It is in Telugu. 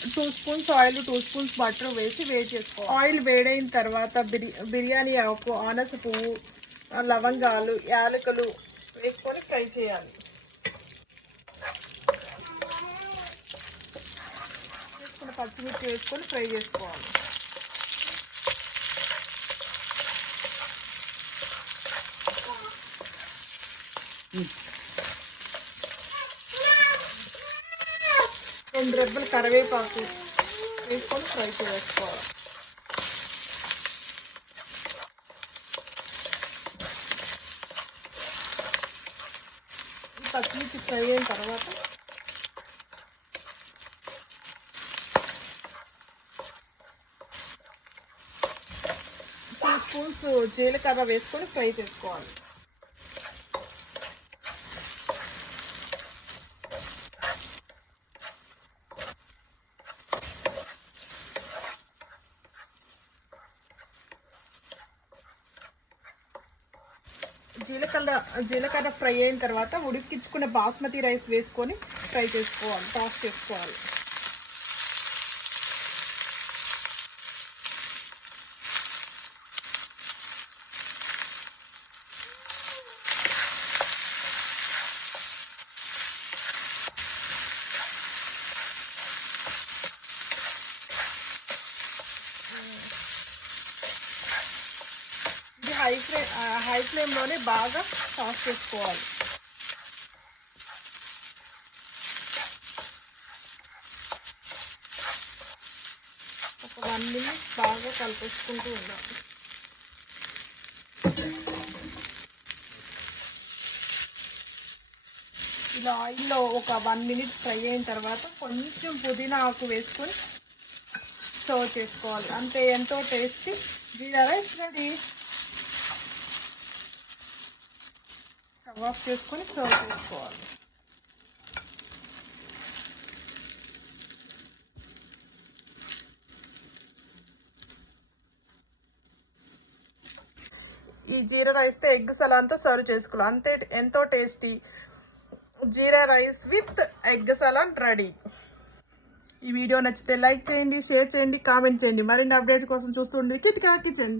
2 స్పూన్స్ ఆయిల్ 2 స్పూన్స్ బటర్ వేసి వేడి చేసుకోవాలి. ఆయిల్ వేడైన తర్వాత బిర్యానీ ఆకు, ఆనస పువ్వు, లవంగాలు, యాలకులు వేసుకొని ఫ్రై చేయాలి. వేసుకున్న పచ్చిమిర్చి వేసుకొని ఫ్రై చేసుకోవాలి. రెండు రెబ్బలు కరివేపాకు వేసుకొని ఫ్రై చేసుకోవాలి. ఈ పచ్చిమిర్చి ఫ్రై అయిన తర్వాత 2 స్పూన్స్ జీలకర్ర వేసుకొని ఫ్రై చేసుకోవాలి. జీలకర్ర ఫ్రై అయిన తర్వాత ఉడికించుకున్న బాస్మతి రైస్ వేసుకొని ఫ్రై చేసుకోవాలి, టాస్ చేసుకోవాలి. ఇది హై ఫ్లేమ్లోనే బాగా టాస్ చేసుకోవాలి. ఒక 1 మినిట్ బాగా కలిపేసుకుంటూ ఉండాలి. ఇలా ఆయిల్లో ఒక 1 మినిట్ ఫ్రై అయిన తర్వాత కొంచెం పుదీనా ఆకు వేసుకొని సర్వ్ చేసుకోవాలి. అంతే, ఎంతో టేస్టీ జీరా రైస్ రెడీ. స్టవ్ ఆఫ్ చేసుకొని సర్వ్ చేసుకోవాలి. ఈ జీరా రైస్తో ఎగ్ సలాన్తో సర్వ్ చేసుకోవాలి. అంతే, ఎంతో tasty jeera rice with egg salon ready. ఈ వీడియో నచ్చితే లైక్ చేయండి, షేర్ చేయండి, కామెంట్ చేయండి. మరిన్ని అప్డేట్స్ కోసం చూస్తుండే కితికా కిచెన్.